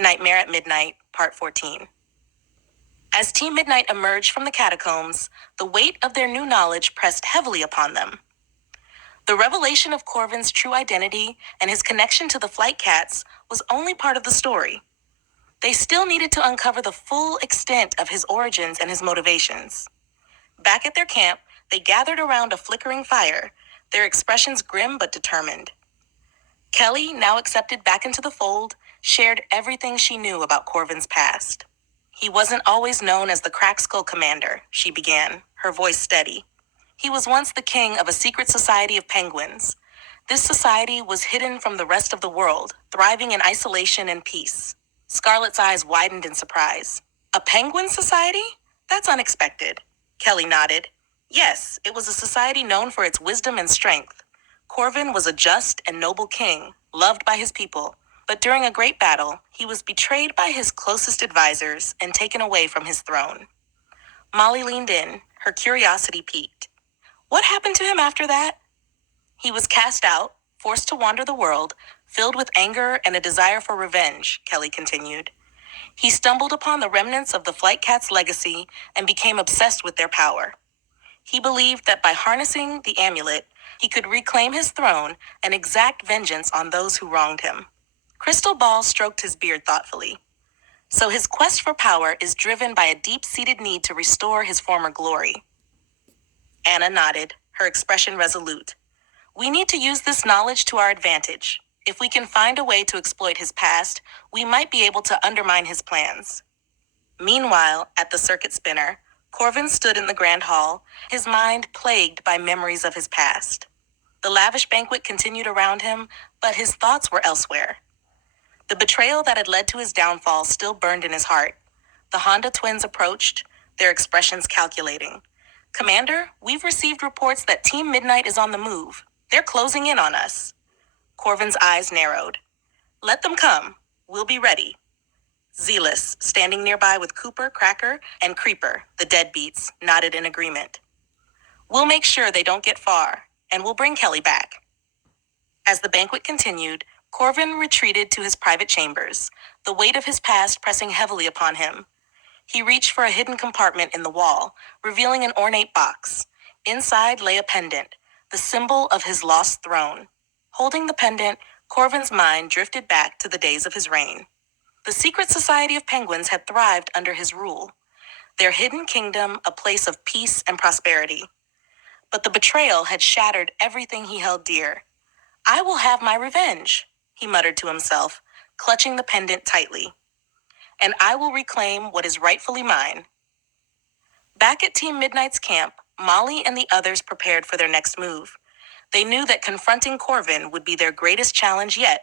Nightmare at Midnight, Part 14. As Team Midnight emerged from the catacombs, the weight of their new knowledge pressed heavily upon them. The revelation of Corvin's true identity and his connection to the Flight Cats was only part of the story. They still needed to uncover the full extent of his origins and his motivations. Back at their camp, they gathered around a flickering fire, their expressions grim but determined. Kelly, now accepted back into the fold, shared everything she knew about Corvin's past. He wasn't always known as the Crack Skull Commander, she began, her voice steady. He was once the king of a secret society of penguins. This society was hidden from the rest of the world, thriving in isolation and peace. Scarlett's eyes widened in surprise. A penguin society? That's unexpected. Kelly nodded. Yes, it was a society known for its wisdom and strength. Corvin was a just and noble king, loved by his people, but during a great battle, he was betrayed by his closest advisors and taken away from his throne. Molly leaned in, her curiosity piqued. What happened to him after that? He was cast out, forced to wander the world, filled with anger and a desire for revenge, Kelly continued. He stumbled upon the remnants of the Flight Cat's legacy and became obsessed with their power. He believed that by harnessing the amulet, he could reclaim his throne and exact vengeance on those who wronged him. Crystal Ball stroked his beard thoughtfully. So his quest for power is driven by a deep-seated need to restore his former glory. Anna nodded, her expression resolute. We need to use this knowledge to our advantage. If we can find a way to exploit his past, we might be able to undermine his plans. Meanwhile, at the circuit spinner, Corvin stood in the grand hall, his mind plagued by memories of his past. The lavish banquet continued around him, but his thoughts were elsewhere. The betrayal that had led to his downfall still burned in his heart. The Honda twins approached, their expressions calculating. Commander, we've received reports that Team Midnight is on the move. They're closing in on us. Corvin's eyes narrowed. Let them come. We'll be ready. Zealous, standing nearby with Cooper, Cracker, and Creeper, the deadbeats, nodded in agreement. We'll make sure they don't get far, and we'll bring Kelly back. As the banquet continued, Corvin retreated to his private chambers, the weight of his past pressing heavily upon him. He reached for a hidden compartment in the wall, revealing an ornate box. Inside lay a pendant, the symbol of his lost throne. Holding the pendant, Corvin's mind drifted back to the days of his reign. The secret society of penguins had thrived under his rule, their hidden kingdom a place of peace and prosperity. But the betrayal had shattered everything he held dear. I will have my revenge, he muttered to himself, clutching the pendant tightly. And I will reclaim what is rightfully mine. Back at Team Midnight's camp, Molly and the others prepared for their next move. They knew that confronting Corvin would be their greatest challenge yet,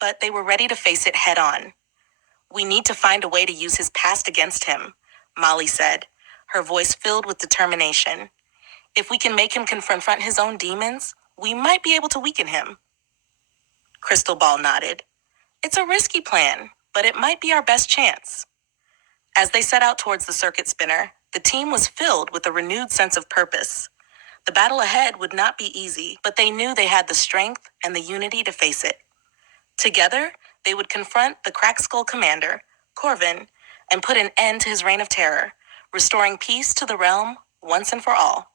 but they were ready to face it head on. We need to find a way to use his past against him, Molly said, her voice filled with determination. If we can make him confront his own demons, we might be able to weaken him. Crystal Ball nodded. It's a risky plan, but it might be our best chance. As they set out towards the circuit spinner, the team was filled with a renewed sense of purpose. The battle ahead would not be easy, but they knew they had the strength and the unity to face it. Together, they would confront the Crack Skull Commander, Corvin, and put an end to his reign of terror, restoring peace to the realm once and for all.